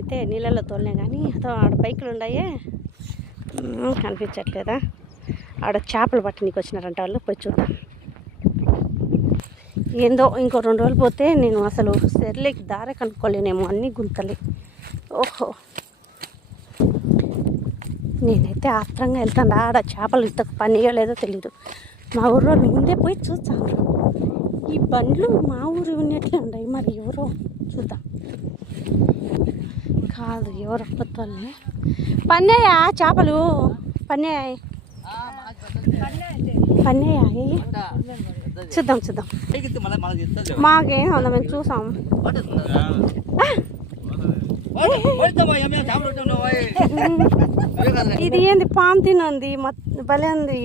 అయితే నీళ్ళలో తోలినా కానీ ఆడ బైకులు ఉన్నాయే కనిపించట్లేదా. ఆడ చేపలు పట్టనీకి వచ్చినారంట వాళ్ళు, పోయి చూద్దాం. ఏందో ఇంకో 2 రోజులు పోతే నేను అసలు సెర్లేకి దారే కనుక్కోలేనేమో, అన్నీ గుంతలే. ఓహో, నేనైతే ఆత్రంగా వెళ్తాను. ఆడ చేపలు ఇంతకు పనియో లేదో తెలీదు. మా ఊర్లో ముందే పోయి చూస్తాను. ఈ బండ్లు మా ఊరు ఉన్నట్లే ఉన్నాయి, మరి ఎవరో చూద్దాం. కాదు, ఎవరో కొత్త వాళ్ళే. పన్నాయా చేపలు? పన్నాయి చూద్దాం చూద్దాం. మాకేం ఉందా, మేము చూసాం. ఇది ఏంది, పాము తినంది, భలే ఉంది.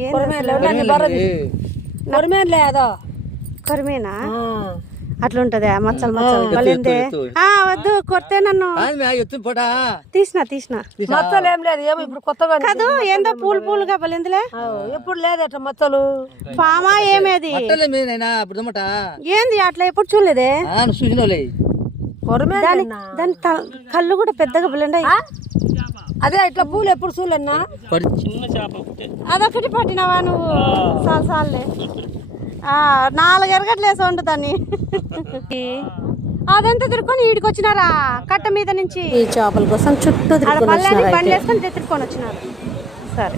కరిమేనా? అట్లుంటదా? మచ్చలు మచ్చలు భలేందే. వద్దు, కొడితే నన్ను. తీసిన మచ్చలు ఏం లేదు, ఏమో ఇప్పుడు కొత్తగా కాదు, ఏందో పూలు పూలుగా భలేందిలే. ఎప్పుడు లేదట మచ్చలు. పామా ఏమేది? ఏంది అట్లా ఎప్పుడు చూడలేదే. దాని కళ్ళు కూడా పెద్దగా భలేండాయి. అదే ఇట్లా పూలు ఎప్పుడు చూడలేనా. అదొకటి పట్టినావా నువ్వు? సాలే 4 ఎరగట్లేసి వండుతాన్ని. అదంతా తిరుక్కొని ఈడికి వచ్చినారా కట్ట మీద నుంచి. ఈ చేపల కోసం చుట్టూ బండి వేసుకొని తిరుక్కొని వచ్చినారు. సరే.